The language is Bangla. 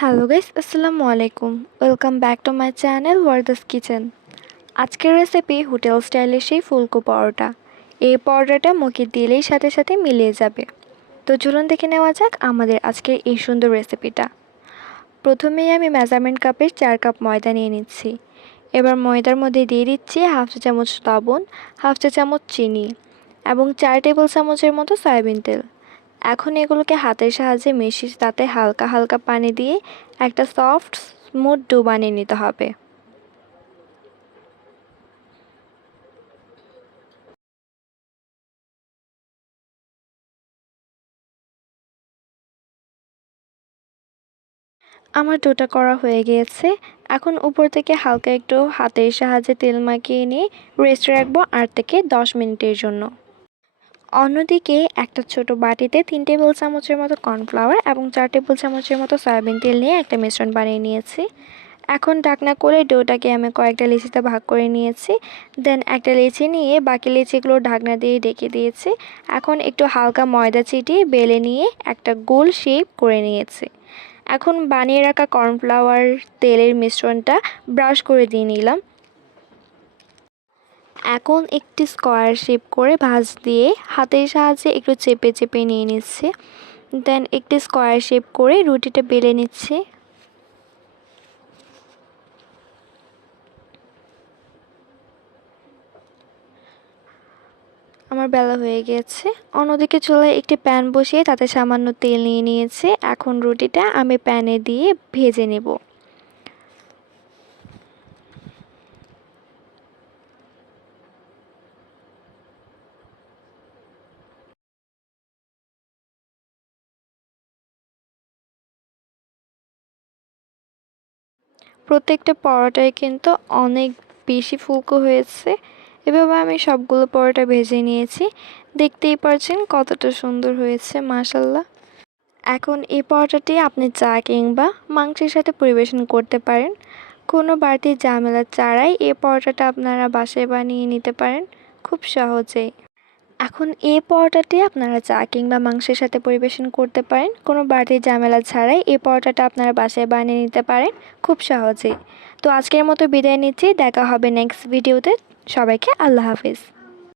হ্যালো গাইস, আসসালামু আলাইকুম। Welcome back to my channel Wardah's kitchen. আজকের রেসিপি হোটেল স্টাইলের সেই ফুলকো পরোটা। এই পরোটাটা মুখে দিলেই সাথে সাথে মিলিয়ে যাবে। তো চলুন দেখে নেওয়া যাক আমাদের আজকের এই সুন্দর রেসিপিটা। প্রথমেই আমি মেজারমেন্ট কাপের 4 কাপ ময়দা নিয়ে নিচ্ছি। এবার ময়দার মধ্যে দিয়ে দিচ্ছি হাফ চা চামচ লবণ, হাফ চা চামচ চিনি এবং 4 টেবিল চামচের মতো সয়াবিন তেল। এখন এগুলোকে হাতের সাহায্যে মিশিয়ে তাতে হালকা হালকা পানি দিয়ে একটা সফট স্মুথ ডো বানিয়ে নিতে হবে। আমার ডোটা করা হয়ে গিয়েছে। এখন উপর থেকে হালকা একটু হাতের সাহায্যে তেল মাখিয়ে নিয়ে রেস্টে রাখবো 8 থেকে 10 মিনিটের জন্য। অন্যদিকে একটা ছোট বাটিতে 3 টেবিল চামচের মতো কর্নফ্লাওয়ার এবং 4 টেবিল চামচের মতো সয়াবিন তেল নিয়ে একটা মিশ্রণ বানিয়ে নিয়েছি। এখন ঢাকনা করে ডোটাকে আমি কয়েকটা লেচিতে ভাগ করে নিয়েছি। দেন একটা লেচি নিয়ে বাকি লেচিগুলো ঢাকনা দিয়ে ঢেকে দিয়েছি। এখন একটু হালকা ময়দা চিটিয়ে বেলে নিয়ে একটা গোল শেপ করে নিয়েছি। এখন বানিয়ে রাখা কর্নফ্লাওয়ার তেলের মিশ্রণটা ব্রাশ করে দিয়ে নিলাম। এখন একটি স্কোয়ার শেপ করে ভাঁজ দিয়ে হাতের সাহায্যে একটু চেপে চেপে নিয়ে নিচ্ছি। দেন একটি স্কোয়ার শেপ করে রুটিটা বেলে নিচ্ছি। আমার বেলা হয়ে গিয়েছে। অন্যদিকে চুলায় একটি প্যান বসিয়ে তাতে সামান্য তেল নিয়ে নিয়েছি। এখন রুটিটা আমি প্যানে দিয়ে ভেজে নেব। প্রত্যেকটা পরোটাই কিন্তু অনেক বেশি ফুলকো হয়েছে। এভাবে আমি সবগুলো পরোটা ভেজে নিয়েছি। দেখতেই পারছেন কতটা সুন্দর হয়েছে, মাশাল্লাহ। এখন এই পরোটাটি আপনি চা কিংবা মাংসের সাথে পরিবেশন করতে পারেন। কোনো বাড়তি ঝামেলা ছাড়াই এই পরোটাটা আপনারা বাসায় বানিয়ে নিতে পারেন খুব সহজেই। এখন এই পরোটাটি আপনারা চা কিংবা মাংসের সাথে পরিবেশন করতে পারেন। কোনো বাড়তি ঝামেলা ছাড়াই এই পরোটাটা আপনারা বাসায় বানিয়ে নিতে পারেন খুব সহজেই। তো আজকের মতো বিদায় নিচ্ছি। দেখা হবে নেক্সট ভিডিওতে। সবাইকে আল্লাহ হাফিজ।